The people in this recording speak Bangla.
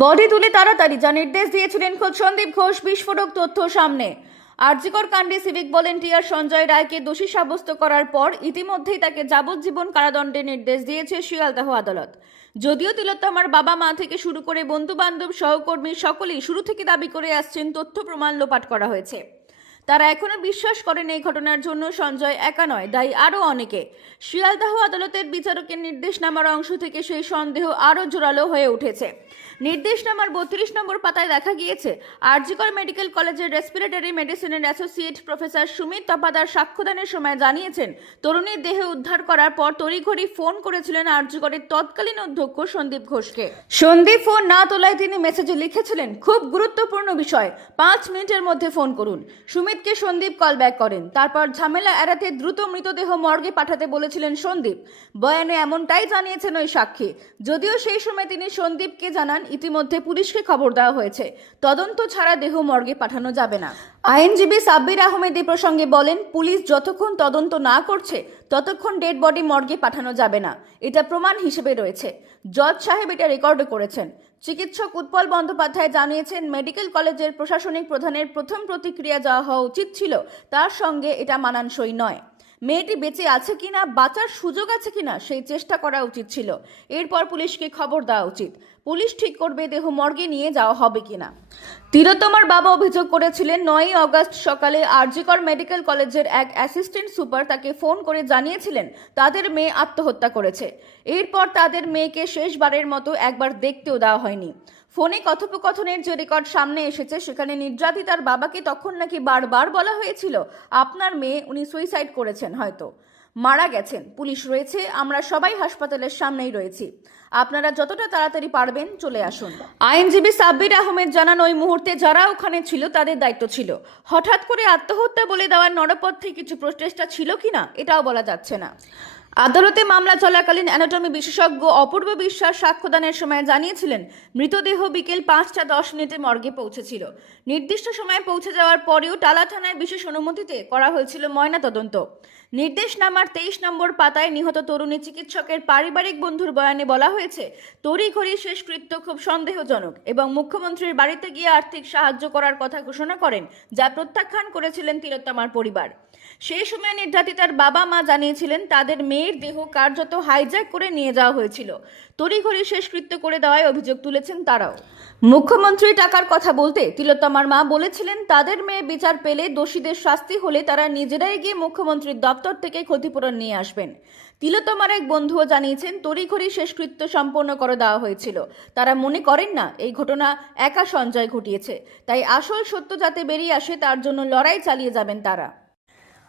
বডি তুলে তাড়াতাড়ি, যা নির্দেশ দিয়েছিলেন খোদ সন্দীপ ঘোষ, বিস্ফোরক তথ্য সামনে। আরজিকর কাণ্ডে সিভিক ভলেন্টিয়ার সঞ্জয় রায়কে দোষী সাব্যস্ত করার পর ইতিমধ্যেই তাকে যাবজ্জীবন কারাদণ্ডের নির্দেশ দিয়েছে শিয়ালদাহ আদালত। যদিও তিলোত্তমার বাবা মা থেকে শুরু করে বন্ধু বান্ধব সহকর্মী সকলেই শুরু থেকে দাবি করে আসছেন, তথ্য প্রমাণ লোপাট করা হয়েছে। তারা এখনও বিশ্বাস করেন এই ঘটনার জন্য সঞ্জয় একা নয়, দায়ী আরও অনেকে। শিয়ালদাহ আদালতের বিচারকের নির্দেশনামার অংশ থেকে সেই সন্দেহ আরও জোরালো হয়ে উঠেছে। নির্দেশনামার বত্রিশ নম্বর পাতায় দেখা গিয়েছে, আরজিকর মেডিকেল কলেজের রেসপিরেটরি মেডিসিনের অ্যাসোসিয়েট প্রফেসর সুমিত তপাদার সাক্ষ্যদানের সময় জানিয়েছেন, তরুণীর দেহে উদ্ধার করার পর তড়িঘড়ি ফোন করেছিলেন আরজিকরের তৎকালীন অধ্যক্ষ সন্দীপ ঘোষকে। সন্দীপ ফোন না তোলায় তিনি মেসেজে লিখেছিলেন, খুব গুরুত্বপূর্ণ বিষয়, পাঁচ মিনিটের মধ্যে ফোন করুন। সুমিতকে সন্দীপ কল ব্যাক করেন। তারপর ঝামেলা এড়াতে দ্রুত মৃতদেহ মর্গে পাঠাতে বলেছিলেন সন্দীপ। বয়ানে এমনটাই জানিয়েছেন ওই সাক্ষী। যদিও সেই সময় তিনি সন্দীপকে জানান, ইতিমধ্যে পুলিশকে খবর দেওয়া হয়েছে। তদন্ত ছাড়া দেহ মর্গে পাঠানো যাবে না। আইনজীবী সাব্বির আহমেদ প্রসঙ্গে বলেন, পুলিশ যতক্ষণ তদন্ত না করছে, ততক্ষণ ডেড বডি মর্গে পাঠানো যাবে না। এটা প্রমাণ হিসেবে রয়েছে। জজ সাহেব এটা রেকর্ডও করেছেন। চিকিৎসক উৎপল বন্দ্যোপাধ্যায় জানিয়েছেন, মেডিকেল কলেজের প্রশাসনিক প্রধানের প্রথম প্রতিক্রিয়া যাওয়া হওয়া উচিত ছিল। তার সঙ্গে এটা মানানসই নয়। মেয়েটি বেঁচে আছে কিনা, বাঁচার সুযোগ আছে কিনা, সেই চেষ্টা করা উচিত ছিল। এরপর পুলিশকে খবর দেওয়া উচিত। পুলিশ ঠিক করবে দেহ মর্গে নিয়ে যাওয়া হবে কিনা। তিলোত্তমার বাবা অভিযোগ করেছিলেন, নয়ই অগস্ট সকালে আরজিকর মেডিকেল কলেজের এক অ্যাসিস্ট্যান্ট সুপার তাকে ফোন করে জানিয়েছিলেন, তাদের মেয়ে আত্মহত্যা করেছে। এরপর তাদের মেয়েকে শেষবারের মতো একবার দেখতেও দেওয়া হয়নি। ফোনে কথোপকথনের যে রেকর্ড সামনে এসেছে, সেখানে নির্যাতিতার বাবাকে তখন নাকি বারবার বলা হয়েছিল, আপনার মেয়ে উনি সুইসাইড করেছেন হয়তো। মারা গেছেন, পুলিশ রয়েছে, আমরা সবাই হাসপাতালের সামনেই রয়েছি। আপনারা যতটা তাড়াতাড়ি পারবেন চলে আসুন। আইনজীবী সাব্বির আহমেদ জানান, ওই মুহূর্তে যারা ওখানে ছিল, তাদের দায়িত্ব ছিল। হঠাৎ করে আত্মহত্যা বলে দেওয়ার নরপথে কিছু প্রচেষ্টা ছিল কিনা এটাও বলা যাচ্ছে না। আদালতে মামলা চলাকালীন অ্যানাটমি বিশেষজ্ঞ অপূর্ব বিশ্বাস সাক্ষ্যদানের সময় জানিয়েছিলেন, মৃতদেহ বিকেল পাঁচটা দশ মিনিটে মর্গে পৌঁছেছিল। নির্দিষ্ট সময়ে পৌঁছে যাওয়ার পরেও টালা থানায় বিশেষ অনুমতিতে করা হয়েছিল ময়নাতদন্ত। নির্দেশনামার তেইশ নম্বর পাতায় নিহত তরুণী চিকিৎসকের পারিবারিক বন্ধুর বয়ানে বলা হয়েছে, তড়িঘড়ি শেষকৃত্য খুব সন্দেহজনক এবং মুখ্যমন্ত্রীর বাড়িতে গিয়ে আর্থিক সাহায্য করার কথা ঘোষণা করেন, যা প্রত্যাখ্যান করেছিলেন তিলোত্তমার পরিবার। সেই সময় নির্যাতিতার বাবা মা জানিয়েছিলেন, তাদের মেয়ের দেহ কার্যত হাইজ্যাক করে নিয়ে যাওয়া হয়েছিল। তড়িঘড়ি শেষকৃত্য করে দেওয়ায় অভিযোগ তুলেছেন তারাও। মুখ্যমন্ত্রী টাকার কথা বলতে তিলোত্তমার মা বলেছিলেন, তাদের মেয়ে বিচার পেলে দোষীদের শাস্তি হলে তারা নিজেরাই গিয়ে মুখ্যমন্ত্রীর দপ্তর থেকে ক্ষতিপূরণ নিয়ে আসবেন। তিলোত্তমার এক বন্ধুও জানিয়েছেন, তড়িঘড়ি শেষকৃত্য সম্পন্ন করে দেওয়া হয়েছিল। তারা মনে করেন না, এই ঘটনা একা সঞ্জয় ঘটিয়েছে। তাই আসল সত্য যাতে বেরিয়ে আসে, তার জন্য লড়াই চালিয়ে যাবেন তারা।